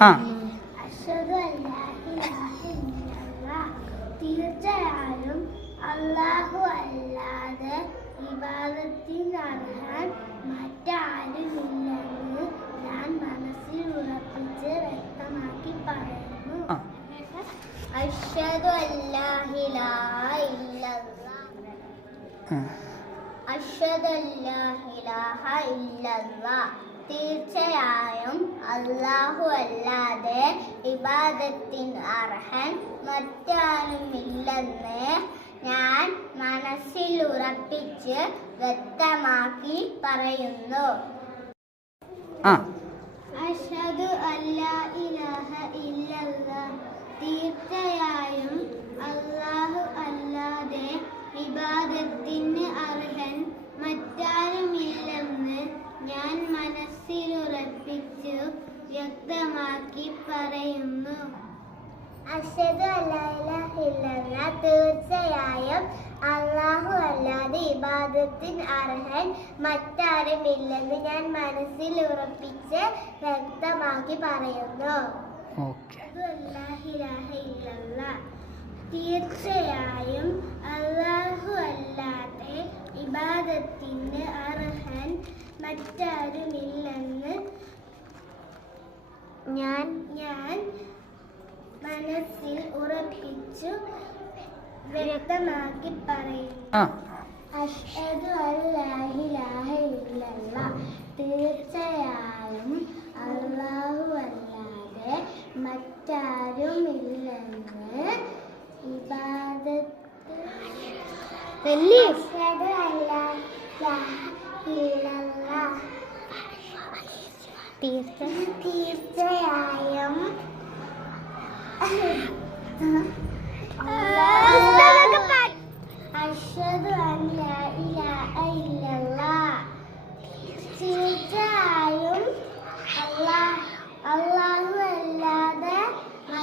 ആ. തീർച്ചയായും അള്ളാഹു അല്ലാതെ വിവാദത്തിനർഹാൻ മറ്റാരുമില്ലെന്ന് ഞാൻ മനസ്സിൽ ഉറപ്പിച്ച് വ്യക്തമാക്കി പറയുന്നു ആ. അഷ്ഹദു അല്ലാ ഇലാഹ ഇല്ലല്ലാഹ്. തീർച്ചയായും അള്ളാഹു അല്ലാതെ ഇബാദത്തിന് അർഹൻ മറ്റാരുമില്ലെന്ന് ഞാൻ മനസ്സിൽ ഉറപ്പിച്ച് വ്യക്തമാക്കി പറയുന്നു. ആ. അഷ്ഹദു അല്ലാ ഇലാഹ ഇല്ലല്ലാഹ് തീർച്ചയായും വ്യക്തമാക്കി പറയുന്നു. തീർച്ചയായും അള്ളാഹു അല്ലാതെ ഇബാദത്തിന് അർഹൻ മറ്റാരുമില്ലെന്ന് ഞാൻ മനസ്സിൽ ഉറപ്പിച്ച് വ്യക്തമാക്കി പറയുന്നു. തീർച്ചയായും അള്ളാഹു അല്ലാതെ ഇബാദത്തിന് അർഹൻ മറ്റാരുമില്ലെന്ന് ഞാൻ ഞാൻ മനസ്സിൽ ഉറപ്പിച്ചു വ്യക്തമാക്കി ഇല്ലല്ലാഹ് തീർച്ചയായും അല്ലാഹു അല്ലാതെ മറ്റാരുമില്ലെന്ന് ഇബാദത്ത് തീർച്ചയായും അഷ്ഹദു അല്ലാ ഇലാഹ ഇല്ലല്ലാഹ് തീർച്ചയായും അല്ലാഹ് അല്ലാഹു അല്ലാതെ ഇബാദത്ത്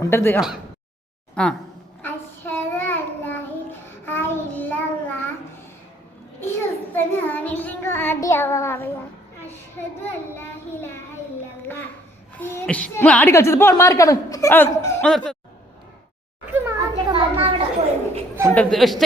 ഇല്ലല്ലാഹ് ആ. ആ. ആടി കളിച്ചത്. പോൾ മാറിക്കാണ് ഉണ്ടരുത് ഇഷ്ട